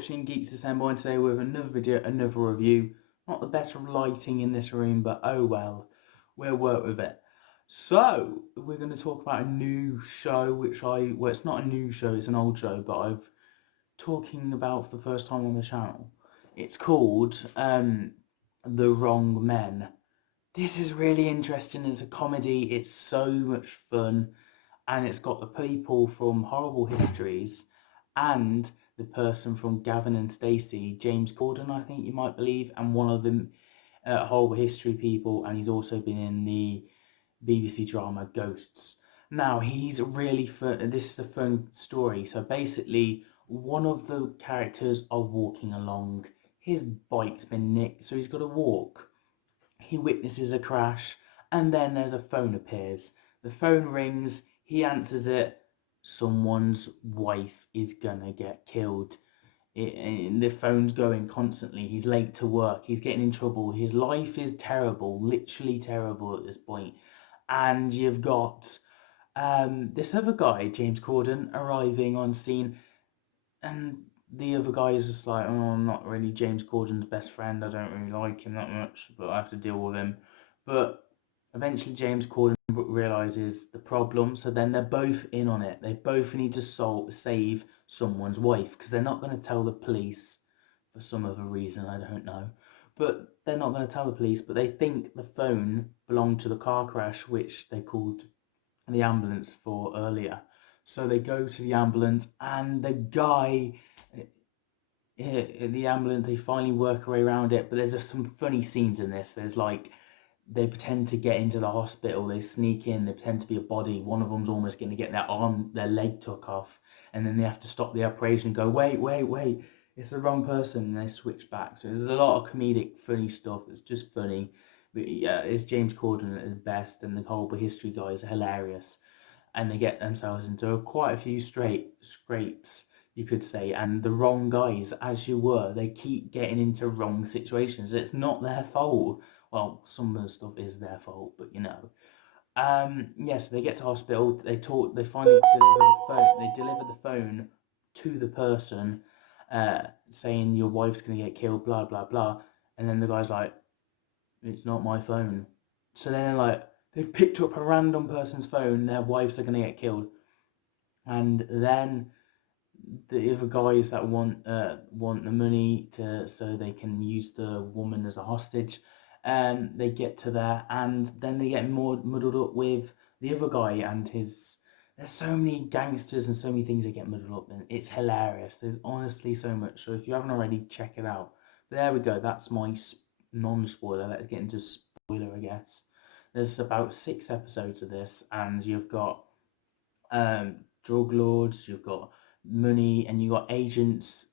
watching Geeks Assemble, and today with another video, another review. Not the best lighting in this room, but oh well, we'll work with it. So, we're going to talk about a new show, well, it's not a new show, it's an old show, but I've talking about for the first time on the channel. It's called The Wrong Men. This is really interesting. It's a comedy, it's so much fun, and it's got the people from Horrible Histories and the person from Gavin and Stacey, James Corden, I think you might believe, and one of them Horrible History people, and he's also been in the BBC drama Ghosts. Now, he's really fun. This is a fun story. So basically, one of the characters are walking along. His bike's been nicked, so he's got to walk. He witnesses a crash, and then there's a phone appears. The phone rings, he answers it. Someone's wife is gonna get killed. The phone's going constantly. He's late to work. He's getting in trouble. His life is terrible, literally terrible at this point. And you've got this other guy, James Corden, arriving on scene, and the other guy is just like, oh, I'm not really James Corden's best friend. I don't really like him that much, but I have to deal with him. But eventually James Corden realizes the problem, so then they're both in on it. They both need to save someone's wife, because they're not going to tell the police for some other reason, I don't know. But they're not going to tell the police, but they think the phone belonged to the car crash, which they called the ambulance for earlier. So they go to the ambulance, and the guy in the ambulance, they finally work their way around it. But there's some funny scenes in this. There's like, they pretend to get into the hospital, they sneak in, they pretend to be a body. One of them's almost going to get their leg took off, and then they have to stop the operation and go, wait, it's the wrong person, and they switch back. So there's a lot of comedic, funny stuff. It's just funny. But yeah, it's James Corden at his best, and the Horrible History guys are hilarious, and they get themselves into quite a few scrapes, you could say, and the wrong guys, as you were, they keep getting into wrong situations. It's not their fault. Well, some of the stuff is their fault, but you know. Yes, they get to hospital. They finally deliver the phone. They deliver the phone to the person, saying your wife's gonna get killed, blah blah blah. And then the guy's like, "It's not my phone." So then, like, they've picked up a random person's phone. Their wives are gonna get killed, and then the other guys that want the money so they can use the woman as a hostage, they get to there, and then they get more muddled up with the other guy and his. There's so many gangsters and so many things they get muddled up in. It's hilarious. There's honestly so much. So if you haven't already, check it out. But there we go. That's my non-spoiler. Let's get into spoiler, I guess. There's about 6 episodes of this, and you've got drug lords, you've got money, and you've got agents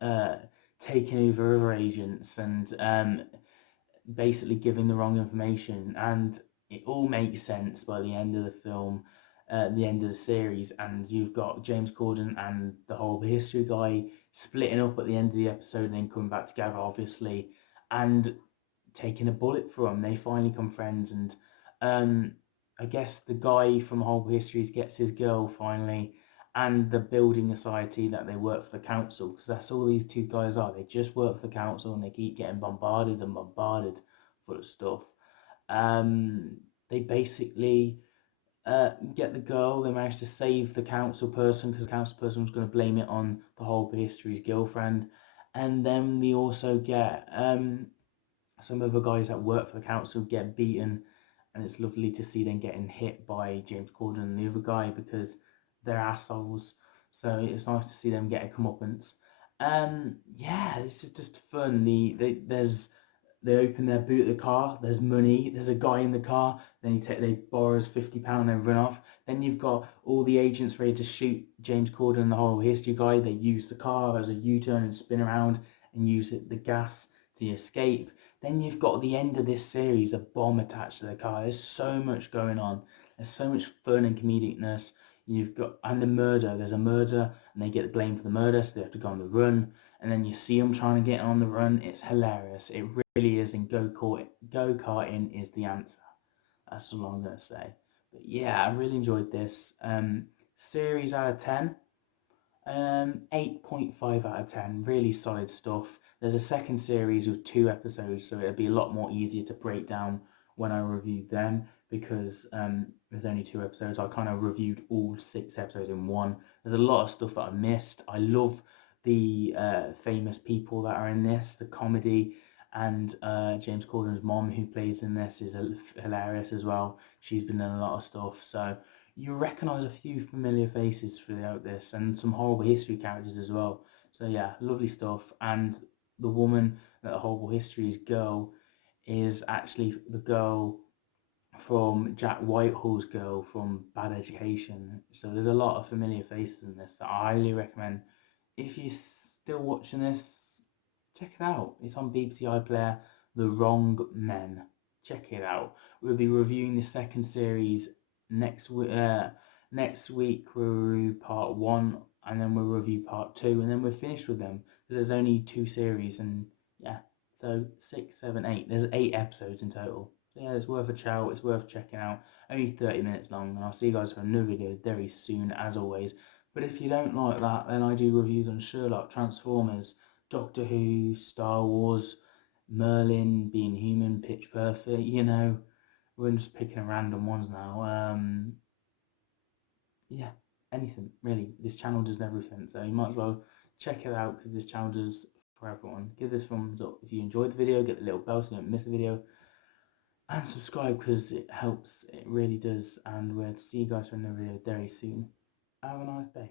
taking over other agents, and basically giving the wrong information. And it all makes sense by the end of the film, the end of the series. And you've got James Corden and the whole history guy splitting up at the end of the episode and then coming back together, obviously, and taking a bullet for them. They finally become friends, and I guess the guy from Horrible Histories gets his girl finally, and the building society that they work for the council, because that's all these two guys are. They just work for the council, and they keep getting bombarded and bombarded full of stuff. They basically get the girl. They manage to save the council person, because the council person was going to blame it on the Horrible Histories girlfriend. And then we also get some other guys that work for the council get beaten, and it's lovely to see them getting hit by James Corden and the other guy, because they're assholes. So it's nice to see them get a comeuppance. Yeah, this is just fun. They open their boot of the car. There's money. There's a guy in the car. Then they borrows £50 and run off. Then you've got all the agents ready to shoot James Corden and the whole history guy. They use the car as a U-turn and spin around and use the gas to escape. Then you've got the end of this series, a bomb attached to the car. There's so much going on. There's so much fun and comedicness. You've got, and the murder. There's a murder, and they get the blame for the murder, so they have to go on the run. And then you see them trying to get on the run. It's hilarious. It really is. And go-karting is the answer. That's all I'm gonna say. But yeah, I really enjoyed this. Series out of 10. 8.5 out of 10. Really solid stuff. There's a second series with 2 episodes, so it'll be a lot more easier to break down when I review them because there's only 2 episodes. I kind of reviewed all 6 episodes in one. There's a lot of stuff that I missed. I love the famous people that are in this, the comedy, and James Corden's mom, who plays in this, is hilarious as well. She's been in a lot of stuff, so you recognise a few familiar faces throughout this, and some horrible history characters as well. So yeah, lovely stuff. And the woman that the horrible history's girl is actually the girl from Jack Whitehall's girl from Bad Education. So there's a lot of familiar faces in this that I highly recommend. If you're still watching this, check it out. It's on BBC iPlayer, The Wrong Men. Check it out. We'll be reviewing the second series next week. We'll review part 1, and then we'll review part 2, and then we're finished with them. There's only 2 series, and yeah, so 6, 7, 8. There's 8 episodes in total. So yeah, it's worth a chow. It's worth checking out. Only 30 minutes long, and I'll see you guys for another video very soon, as always. But if you don't like that, then I do reviews on Sherlock, Transformers, Doctor Who, Star Wars, Merlin, Being Human, Pitch Perfect. We're just picking random ones now. Yeah, anything really. This channel does everything, so you might as well check it out because this channel does for everyone. Give this thumbs up if you enjoyed the video, get the little bell so you don't miss a video, and subscribe because it helps, it really does. And we'll see you guys for another video very soon. Have a nice day.